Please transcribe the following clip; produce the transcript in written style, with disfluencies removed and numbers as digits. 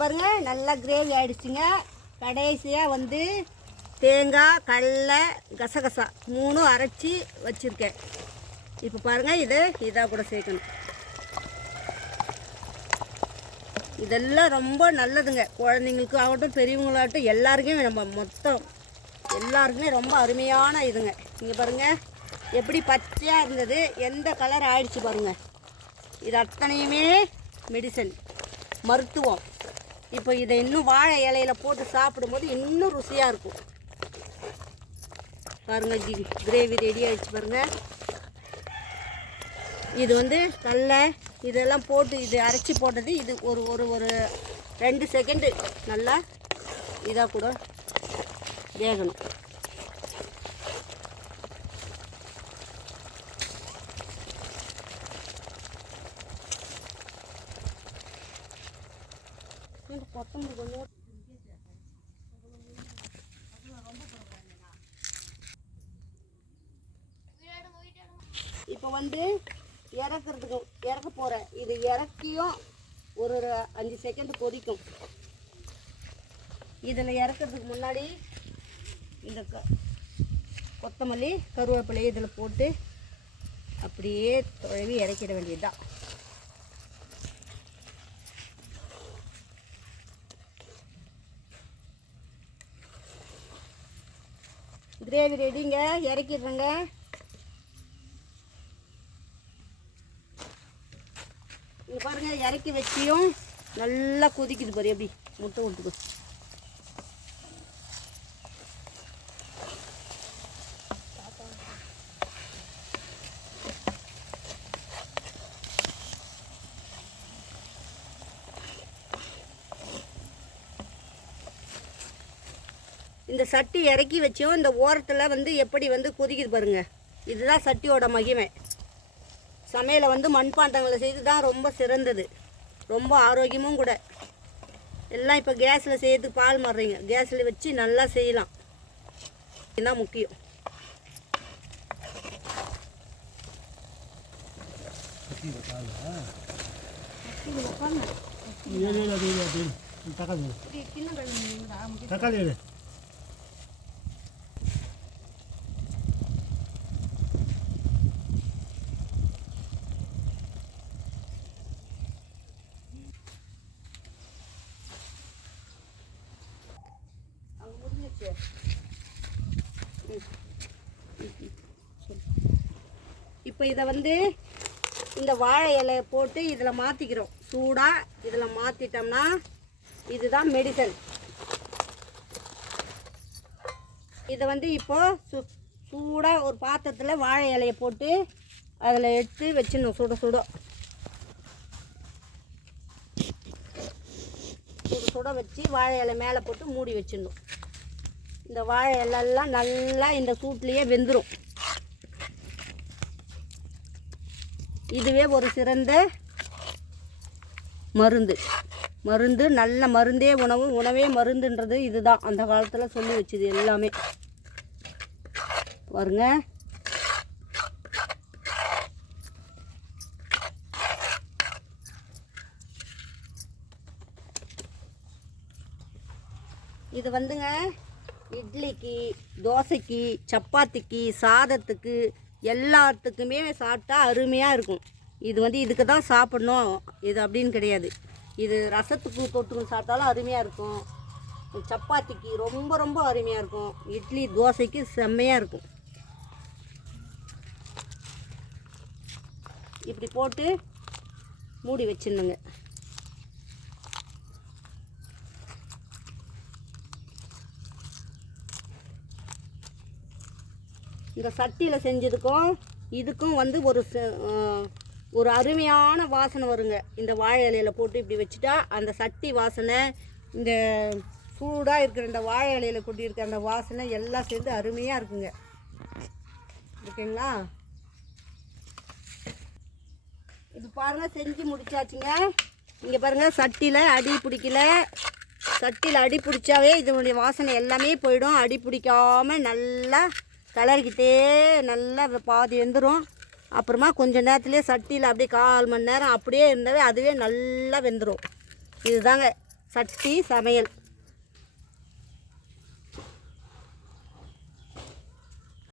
பாருங்கள் நல்லா கிரேவி ஆகிடுச்சிங்க. கடைசியாக வந்து தேங்காய், கடலை, கசகசா 3 அரைச்சி வச்சுருக்கேன். இப்போ பாருங்கள், இதாக கூட சேர்க்கணும். இதெல்லாம் ரொம்ப நல்லதுங்க. குழந்தைங்களுக்கு ஆகட்டும், பெரியவங்களாகட்டும், எல்லாருக்குமே எல்லாருக்குமே ரொம்ப அருமையான இதுங்க. இங்கே பாருங்கள் எப்படி பச்சையாக இருந்தது, எந்த கலர் ஆயிடுச்சு பாருங்கள். இது அத்தனையுமே மெடிசன், மருத்துவம். இப்போ இதை இன்னும் வாழை இலையில் போட்டு சாப்பிடும்போது இன்னும் ருசியாக இருக்கும். பாருங்கள், கிரேவி ரெடி ஆகிடுச்சு பாருங்கள். இது வந்து கடலை இதெல்லாம் போட்டு இது அரைச்சி போட்டது. இது ஒரு 2 செகண்டு நல்லா இதாக கூட வேகணும். கொத்தமல்லி கொஞ்சம் இப்போ வந்து இறக்க போகிறேன். இது இறக்கியும் ஒரு 5 செகண்ட் கொதிக்கும். இதில் இறக்கிறதுக்கு முன்னாடி இந்த கொத்தமல்லி, கருவேப்பிலை இதில் போட்டு அப்படியே தொழவி இறக்கிட வேண்டியது தான். கிரேவி ரெடிங்க, இறக்கிடுறேங்க. இங்கே பாருங்கள், இறக்கி வச்சியும் நல்லா கொதிக்குது பாரு, எப்படி முட்டை விட்டுக்கு. இந்த சட்டி இறக்கி வச்சோம், இந்த ஓரத்தில் வந்து எப்படி வந்து கொதிக்குது பாருங்கள். இதுதான் சட்டியோட மகிமை. சமையலை வந்து மண்பாண்டங்களை செய்து தான் ரொம்ப சிறந்தது, ரொம்ப ஆரோக்கியமும் கூட. எல்லாம் இப்போ கேஸில் செய்து பால் மாறுறீங்க, கேஸில் வச்சு நல்லா செய்யலாம். இதுதான் முக்கியம். தக்காளி இப்போ இதை வந்து இந்த வாழை இலையை போட்டு இதில் மாற்றிக்கிறோம். சூடாக இதில் மாற்றிட்டோம்னா இதுதான் மெடிசன். இதை வந்து இப்போது சூடாக ஒரு பாத்திரத்தில் வாழை இலையை போட்டு அதில் எடுத்து வச்சிடணும். சுட சுட வச்சு வாழை இலை மேலே போட்டு மூடி வச்சிடணும். இந்த வாழை இலையெல்லாம் நல்லா இந்த சூட்லேயே வெந்துடும். இதுவே ஒரு சிறந்த மருந்து. நல்ல மருந்தே உணவே மருந்துன்றது இதுதான். அந்த காலத்தில் சொல்லி வச்சுது எல்லாமே. பாருங்க, இது வந்துங்க இட்லிக்கு, தோசைக்கு, சப்பாத்திக்கு, சாதத்துக்கு எல்லாத்துக்குமே சாப்பிட்டா அருமையாக இருக்கும். இது வந்து இதுக்கு தான் சாப்பிடணும் இது அப்படின்னு கிடையாது. இது ரசத்துக்கு தொட்டுக்கு சாப்பிட்டாலும் அருமையாக இருக்கும். சப்பாத்திக்கு ரொம்ப அருமையாக இருக்கும். இட்லி, தோசைக்கு செம்மையாக இருக்கும். இப்படி போட்டு மூடி வச்சிடணுங்க. இந்த சட்டியில் செஞ்சதுக்கும் இதுக்கும் வந்து ஒரு அருமையான வாசனை வருங்க. இந்த வாழை இலையில் போட்டு இப்படி வச்சுட்டா அந்த சட்டி வாசனை, இந்த சூடாக இருக்கிற இந்த வாழை இலையில் கொட்டியிருக்க அந்த வாசனை எல்லாம் சேர்ந்து அருமையாக இருக்குங்க. ஓகேங்களா? இது பாருங்கள், செஞ்சு முடிச்சாச்சுங்க. இங்கே பாருங்கள், சட்டியில் அடி பிடிக்கல. சட்டியில் அடி பிடிச்சாவே இதனுடைய வாசனை எல்லாமே போயிடும். அடி பிடிக்காமல் நல்லா கிளறிக்கிட்டே நல்லா பாதி வெந்துடும். அப்புறமா கொஞ்சம் நேரத்துலேயே சட்டியில் அப்படியே 1/4 மணி நேரம் அப்படியே இருந்தாவே அதுவே நல்லா வெந்துடும். இதுதாங்க சட்டி சமையல்.